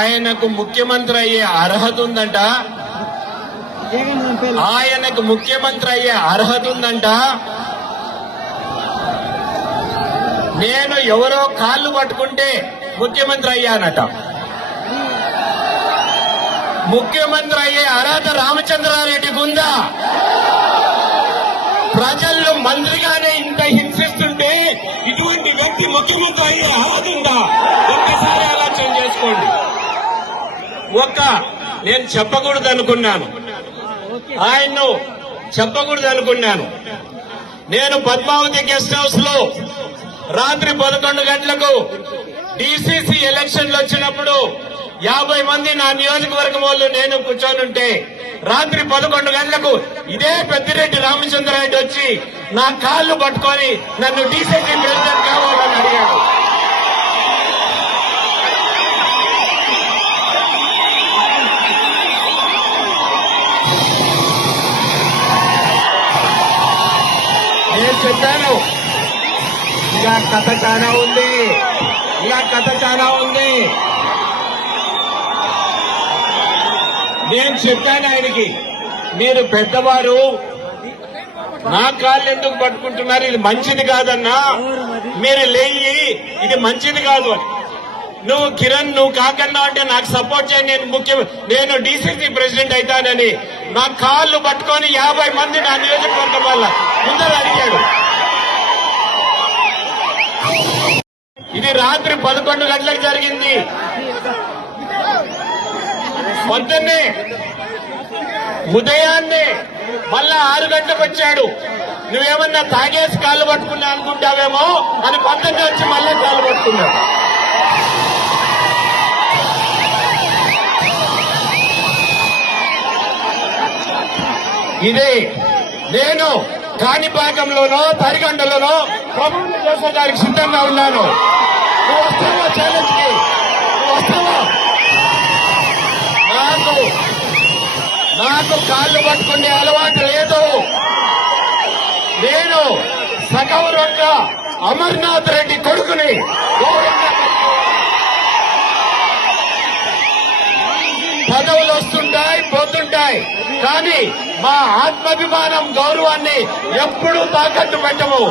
ఆయనకు ముఖ్యమంత్రి అయ్యే అర్హత ఉందంట ఆయనకు ముఖ్యమంత్రి అయ్యే అర్హత ఉందంట నేను ఎవరో కాళ్ళు పట్టుకుంటే ముఖ్యమంత్రి అయ్యానట ముఖ్యమంత్రి అయ్యే అర్హత రామచంద్రారెడ్డికి ఉందా ప్రజల్లో మంత్రిగానే ఇంత హింసిస్తుంటే ఇటువంటి వ్యక్తి ముఖ్యమంత్రి ఒక్క నేను చెప్పకూడదు అనుకున్నాను ఆయన్ను చెప్పకూడదు అనుకున్నాను నేను పద్మావతి గెస్ట్ హౌస్ లో రాత్రి పదకొండు గంటలకు డిసిసి ఎలక్షన్లు వచ్చినప్పుడు యాభై మంది నా నియోజకవర్గం వాళ్ళు నేను ఉంటే రాత్రి పదకొండు గంటలకు ఇదే పెద్దిరెడ్డి రామచంద్రారెడ్డి వచ్చి నా కాళ్ళు పట్టుకొని నన్ను డీసీసీ ప్రెసిడెంట్ కావాలని అడిగాడు చెప్పాను ఇలా కథ చాలా ఉంది ఇలా కథ చాలా ఉంది నేను చెప్పాను ఆయనకి మీరు పెద్దవారు నా కాళ్ళు ఎందుకు పట్టుకుంటున్నారు ఇది మంచిది కాదన్నా మీరు లేయి ఇది మంచిది కాదు అని నువ్వు కిరణ్ నువ్వు కాకన్నా అంటే నాకు సపోర్ట్ చేయండి నేను ముఖ్య నేను డీసీసీ ప్రెసిడెంట్ అవుతానని నా కాళ్ళు పట్టుకొని యాభై మంది నా నియోజకవర్గం వల్ల ముందర అడిగాడు ఇది రాత్రి పదకొండు గంటలకు జరిగింది పొద్దున్నే ఉదయాన్నే మళ్ళా ఆరు గంటలకు వచ్చాడు నువ్వేమన్నా తాగేసి కాళ్ళు పట్టుకున్నా అనుకుంటావేమో అని పొద్దున్నే వచ్చి మళ్ళీ కాళ్ళు పట్టుకున్నా ఇదే నేను కాణిపాకంలోనో తరిగండలోనో ప్రభుత్వం చేసేదానికి సిద్ధంగా ఉన్నాను నువ్వు వస్తావా ఛాలెంజ్ కి వస్తావా నాకు నాకు కాళ్ళు పట్టుకునే అలవాటు లేదు నేను సగౌరవంగా అమర్నాథ్ రెడ్డి కొడుకుని గౌరవంగా పదవులు వస్తుంటాయి పోతుంటాయి కానీ మా ఆత్మాభిమానం గౌరవాన్ని ఎప్పుడూ తాకట్టు పెట్టము